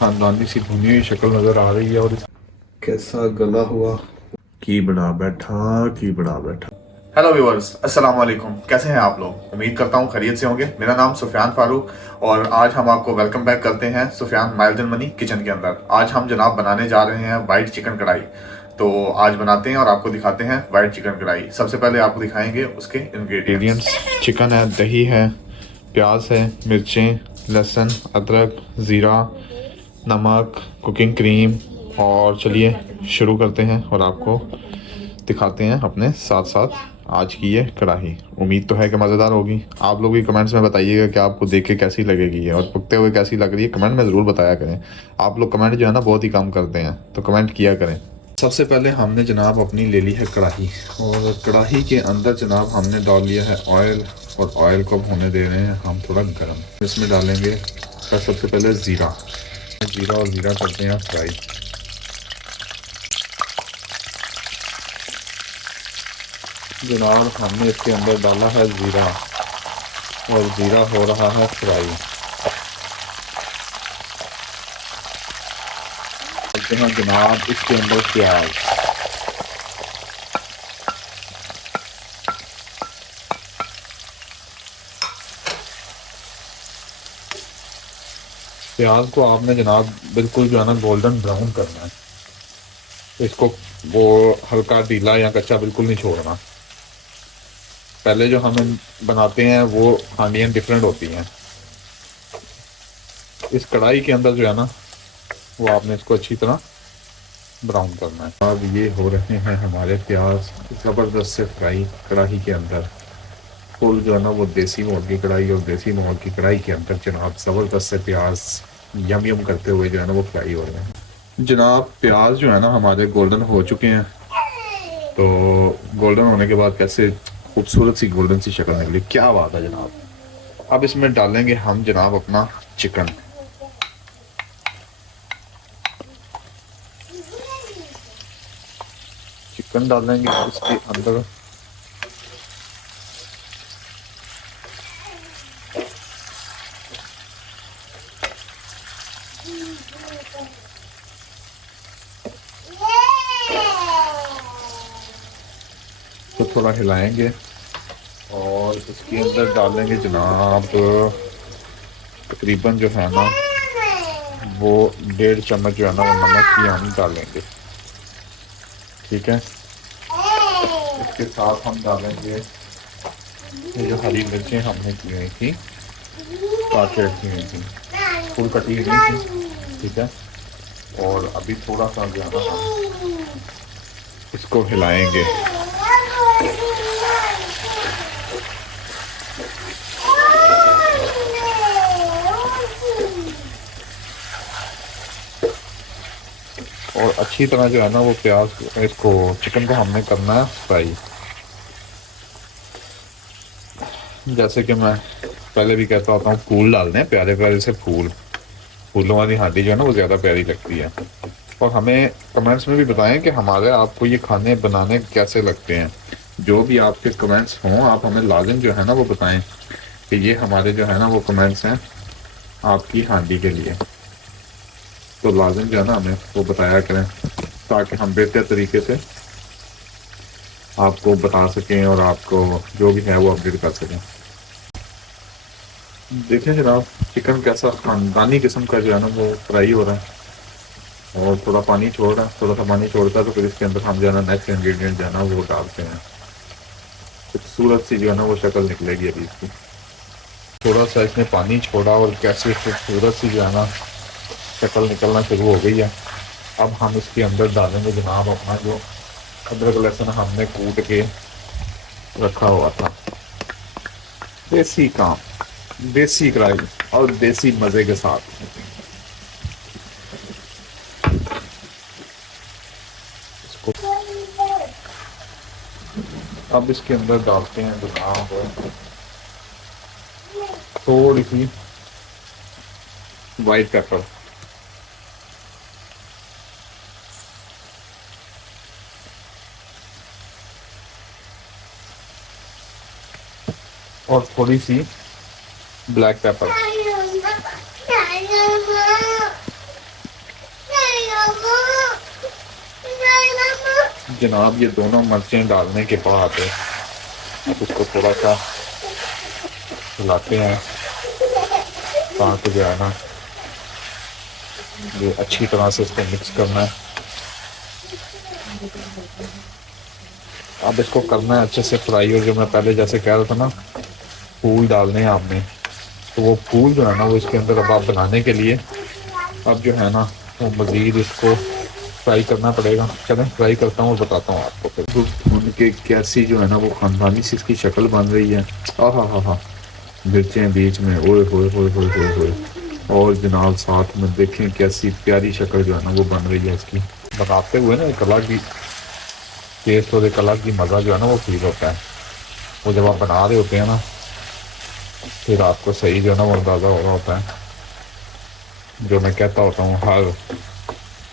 खानदानी सी भुनी हुई शक्ल नजर आ रही है और कैसा गला हुआ की बड़ा बैठा। हेलो व्यूअर्स, अस्सलाम वालेकुम। कैसे हैं आप लोग? उम्मीद करता हूँ खैरियत से होंगे। मेरा नाम सुफियान फारूक और आज हम आपको वेलकम बैक करते हैं Sufiyan mild and money kitchen के अंदर। आज हम जनाब बनाने जा रहे हैं वाइट चिकन कढ़ाई। तो आज बनाते हैं और आपको दिखाते हैं वाइट चिकन कढ़ाई। सबसे पहले आपको दिखाएंगे उसके इंग्रेडिएंट्स। चिकन है, दही है, प्याज है, मिर्चें, लहसुन, अदरक, ज़ीरा, नमक, कुकिंग क्रीम। और चलिए शुरू करते हैं और आपको दिखाते हैं अपने साथ साथ आज की ये कढ़ाई। उम्मीद तो है कि मज़ेदार होगी। आप लोग भी कमेंट्स में बताइएगा कि आपको देख के कैसी लगेगी ये और पकते हुए कैसी लग रही है। कमेंट में ज़रूर बताया करें। आप लोग कमेंट जो है ना बहुत ही कम करते हैं, तो कमेंट किया करें। सबसे पहले हमने जनाब अपनी ले ली है कढ़ाई और कढ़ाई के अंदर जनाब हमने डाल लिया है ऑयल और ऑयल को होने दे रहे हैं हम थोड़ा गर्म। इसमें डालेंगे सबसे पहले ज़ीरा और ज़ीरा करते हैं फ्राई। जनाब हमने इसके अंदर डाला है ज़ीरा और ज़ीरा हो रहा है फ्राई। डालते हैं जनाब इसके अंदर प्याज। प्याज को आपने जनाब बिल्कुल जो है ना गोल्डन ब्राउन करना है। इसको वो हल्का ढीला या कच्चा बिल्कुल नहीं छोड़ना। पहले जो हम बनाते हैं वो हांडियाँ डिफरेंट होती हैं। इस कढ़ाई के अंदर जो है ना वो आपने इसको अच्छी तरह ब्राउन करना है। अब ये हो रहे हैं हमारे प्याज ज़बरदस्त से फ्राई कढ़ाई के अंदर। फुल जो है ना वो देसी मोड़ की कढ़ाई और देसी मोड़ की कढ़ाई के अंदर जनाब ज़बरदस्त से प्याज यम यम करते हुए जो है ना वो फ्राई हो रहे हैं। जनाब प्याज जो है ना हमारे गोल्डन हो चुके हैं। तो गोल्डन होने के बाद कैसे खूबसूरत सी गोल्डन सी शक्ल निकली, क्या बात है जनाब। अब इसमें डालेंगे हम जनाब अपना चिकन। चिकन डालेंगे इसके अंदर। तो थोड़ा हिलाएंगे और इसके अंदर डालेंगे जनाब तकरीबन जो है ना वो 1.5 चम्मच जो है ना वो नमक की हम डालेंगे। ठीक है, इसके साथ हम डालेंगे ये जो हरी मिर्चें हमने की हुई थी, काट के रखी हुई थी, फुल कटी हुई थी। ठीक है, और अभी थोड़ा सा जो है ना हम इसको हिलाएंगे। और अच्छी तरह जो है ना वो प्याज इसको चिकन को हमने करना है फ्राई। जैसे कि मैं पहले भी कहता होता हूँ, फूल डालते हैं प्यारे प्यारे से फूल। फूलों वाली हांडी जो है ना वो ज़्यादा प्यारी लगती है। और हमें कमेंट्स में भी बताएं कि हमारे आपको ये खाने बनाने कैसे लगते हैं। जो भी आपके कमेंट्स हों आप हमें लाजिम जो है ना वो बताएं कि ये हमारे जो है ना वो कमेंट्स हैं आपकी हांडी के लिए। तो लाजिम जो है ना हमें वो बताया करें ताकि हम बेहतर तरीके से आपको बता सकें और आपको जो भी है वो अपडेट कर सकें। देखें जनाब चिकन कैसा खानदानी किस्म का जो है ना वो फ्राई हो रहा है और थोड़ा पानी छोड़ रहा है। थोड़ा सा पानी छोड़ता है तो फिर इसके अंदर हम जो है ना नेक्स्ट इंग्रेडिएंट जो है ना वो डालते हैं। खूबसूरत सी जो है ना वो शक्ल निकलेगी अभी इसकी। थोड़ा सा इसने पानी छोड़ा और कैसे खूबसूरत सी जो है ना शक्ल निकलना शुरू हो गई है। अब हम इसके अंदर डालेंगे जनाब अपना जो अदरक लहसुन हमने कूट के रखा हुआ था। देसी काम, देसी कढ़ाई और देसी मज़े के साथ। इसको अब इसके अंदर डालते हैं जनाब थोड़ी सी वाइट पेपर। और थोड़ी सी ब्लैक पेपर। जनाब ये दोनों मिर्चें डालने के बाद अब इसको थोड़ा सा हिलाते हैं ताकि जो है ना ये अच्छी तरह से इसको मिक्स करना है। अब इसको करना है अच्छे से फ्राई। और जो मैं पहले जैसे कह रहा था ना, फूल डालने हैं आपने, तो वो फूल जो है ना वो इसके अंदर अब आप बनाने के लिए अब जो है ना वो मज़ीद इसको फ्राई करना पड़ेगा। चलें फ्राई करता हूँ और बताता हूँ आपको फिर भून के कैसी जो है ना वो खानदानी सी इसकी शक्ल बन रही है। हाँ, मिर्चें बीच में, ओए होए होए होए होए होए। और जनाब साथ में देखें कैसी प्यारी शक्ल जो है ना वो बन रही है इसकी। बनाते हुए ना एक अलग ही टेस्ट और एक अलग ही मज़ा जो है ना वो फील होता है। वो जब आप बना रहे होते हैं ना फिर आपको सही जो है ना वो अंदाज़ा हो रहा होता है। जो मैं कहता होता हूँ हर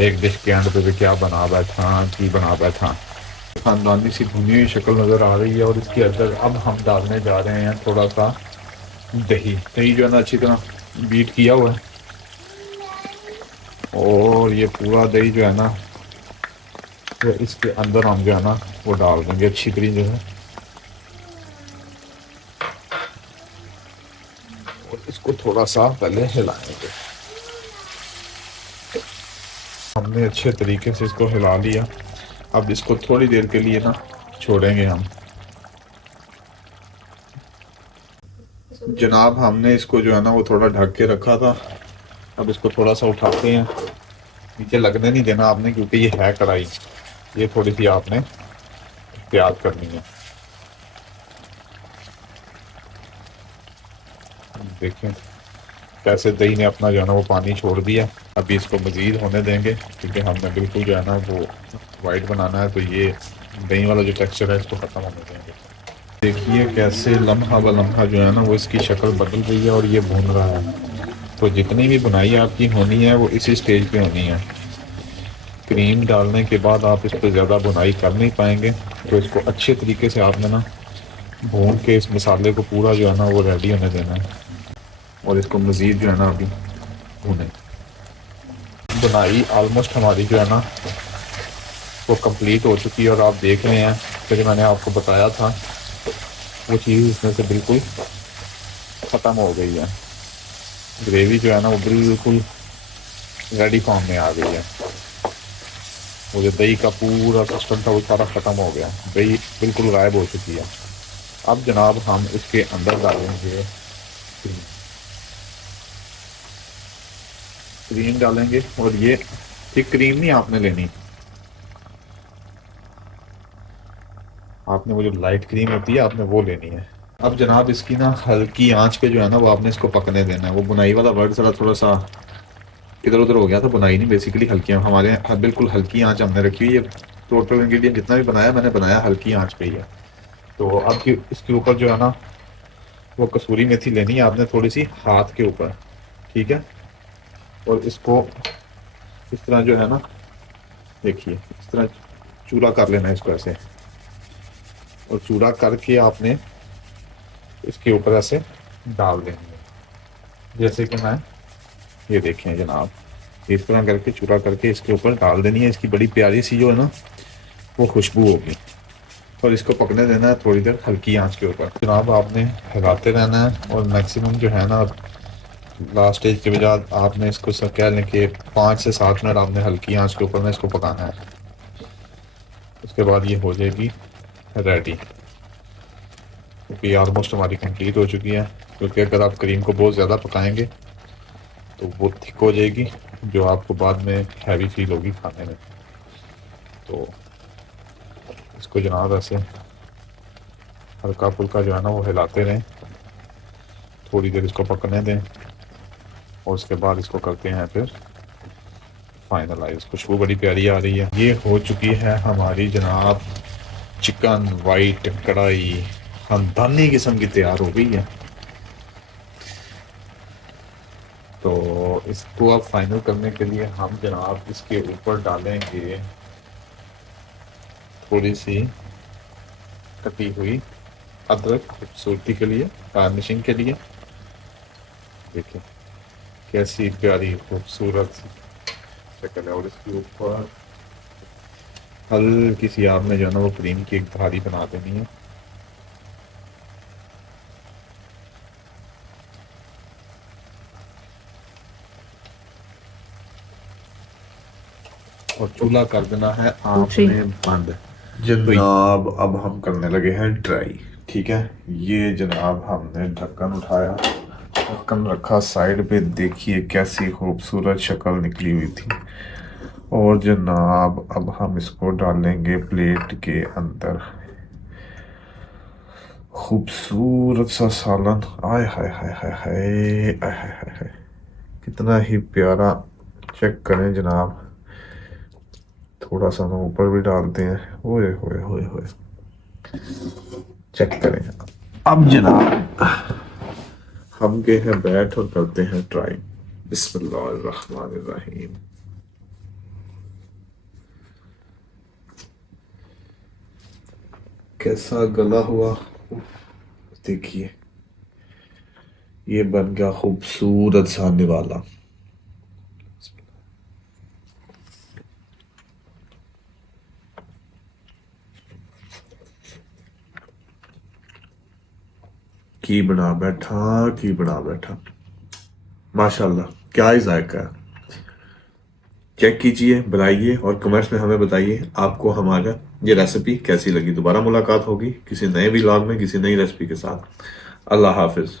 एक डिश के एंड पे भी क्या बना बैठा, की बना बैठा। खानदानी सी भुनी हुई शक्ल नज़र आ रही है। और इसके अंदर अब हम डालने जा रहे हैं थोड़ा सा दही। दही जो है ना अच्छी तरह बीट किया हुआ है और ये पूरा दही जो है ना वो इसके अंदर हम जो है ना वो डाल देंगे अच्छी तरीके से। और इसको थोड़ा सा पहले हिलाएंगे। हमने अच्छे तरीके से इसको हिला लिया। अब इसको थोड़ी देर के लिए ना छोड़ेंगे हम। जनाब हमने इसको जो है ना वो थोड़ा ढक के रखा था। अब इसको थोड़ा सा उठाते हैं। नीचे लगने नहीं देना आपने क्योंकि ये है कढ़ाई, ये थोड़ी सी आपने एहतियात करनी है। देखें कैसे दही ने अपना जो है ना वो पानी छोड़ दिया। अभी इसको मज़ीद होने देंगे क्योंकि हमने बिल्कुल जो है ना वो वाइट बनाना है। तो ये दही वाला जो टेक्सचर है इसको ख़त्म होने देंगे। देखिए कैसे लम्हा ब लम्हा जो है ना वो इसकी शक्ल बदल रही है और ये भून रहा है। तो जितनी भी बुनाई आपकी होनी है वो इसी स्टेज पे होनी है। क्रीम डालने के बाद आप इस पर ज़्यादा बुनाई कर नहीं पाएंगे। तो इसको अच्छे तरीके से आपने ना भून के इस मसाले को पूरा जो है ना वो रेडी होने देना है और इसको मज़ीद जो है ना अभी भूनें। बुनाई ऑलमोस्ट हमारी जो है ना वो कंप्लीट हो चुकी है और आप देख रहे हैं कि जो मैंने आपको बताया था वो चीज़ इसमें से बिल्कुल ख़त्म हो गई है। ग्रेवी जो है ना वो बिल्कुल रेडी फॉर्म में आ गई है। वो जो दही का पूरा सिस्टम था वो सारा ख़त्म हो गया। दही बिल्कुल गायब हो चुकी है। अब जनाब हम इसके अंदर डालेंगे क्रीम। क्रीम डालेंगे और ये थिक क्रीम नहीं आपने लेनी, आपने वो जो लाइट क्रीम होती है आपने वो लेनी है। अब जनाब इसकी ना हल्की आंच पे जो है ना वो आपने इसको पकने देना है। वो बुनाई वाला वर्ड ज़रा थोड़ा सा इधर उधर हो गया था। बुनाई नहीं, बेसिकली हल्की हमारे यहाँ बिल्कुल हल्की आंच हमने रखी हुई है। टोटल इंग्रेडिएंट जितना भी बनाया मैंने बनाया हल्की आंच पे ही है। तो अब इसके ऊपर जो है ना वो कसूरी मेथी लेनी है आपने थोड़ी सी हाथ के ऊपर, ठीक है। और इसको इस तरह जो है ना देखिए इस तरह चूरा कर लेना है इसको ऐसे। और चूरा करके आपने इसके ऊपर ऐसे डाल देनी है। जैसे कि मैं ये देखें जनाब इस तरह करके चूरा करके इसके ऊपर डाल देनी है। इसकी बड़ी प्यारी सी जो है ना वो खुशबू होगी। और इसको पकने देना है थोड़ी देर हल्की आंच के ऊपर। जनाब आपने हिलाते रहना है और मैक्सिमम जो है ना लास्ट स्टेज के बजाय आपने इसको सब कह लें कि 5 से 7 मिनट आपने हल्की आंच के ऊपर में इसको पकाना है। उसके बाद ये हो जाएगी रेडी क्योंकि ऑलमोस्ट हमारी कंप्लीट हो चुकी है। क्योंकि अगर आप क्रीम को बहुत ज़्यादा पकाएंगे तो वो थिक हो जाएगी जो आपको बाद में हैवी फील होगी खाने में। तो इसको जनाब ऐसे हल्का फुल्का जो है ना वो हिलाते रहें, थोड़ी देर इसको पकने दें और उसके बाद इसको करते हैं फिर फाइनलाइज। खुशबू बड़ी प्यारी आ रही है। ये हो चुकी है हमारी जनाब चिकन वाइट कढ़ाई खानदानी किस्म की तैयार हो गई है। तो इसको अब फाइनल करने के लिए हम जनाब इसके ऊपर डालेंगे थोड़ी सी कटी हुई अदरक खूबसूरती के लिए, गार्निशिंग के लिए। देखिए कैसी प्यारी खूबसूरत सी शक्ल है। और इसके ऊपर हल्की सी आपने जो है ना वो क्रीम की एक धारी बना देनी है। और चूल्हा कर देना है आपने बंद। जनाब अब हम करने लगे हैं ड्राई। ठीक है, ये जनाब हमने ढक्कन उठाया, ढक्कन रखा साइड पे, देखिए कैसी खूबसूरत शक्ल निकली हुई थी। और जनाब अब हम इसको डालेंगे प्लेट के अंदर। खूबसूरत सा सालन, आय हाय हाय हाय हाय आय हाय हाय हाय, कितना ही प्यारा। चेक करें जनाब, थोड़ा सा हम ऊपर भी डालते हैं। ओए होए होए होए, चेक करें। अब जनाब हम गए हैं बैठ और करते हैं ट्राई। बिस्मिल्लाहिर्रहमानिर्रहीम। कैसा गला हुआ, देखिए ये बन गया खूबसूरत सा निवाला। की बना बैठा, की बना बैठा, माशाल्लाह, क्या ही जायका है। चेक कीजिए, बनाइए और कमेंट्स में हमें बताइए आपको हमारा ये रेसिपी कैसी लगी। दोबारा मुलाकात होगी किसी नए व्लॉग में, किसी नई रेसिपी के साथ। अल्लाह हाफिज़।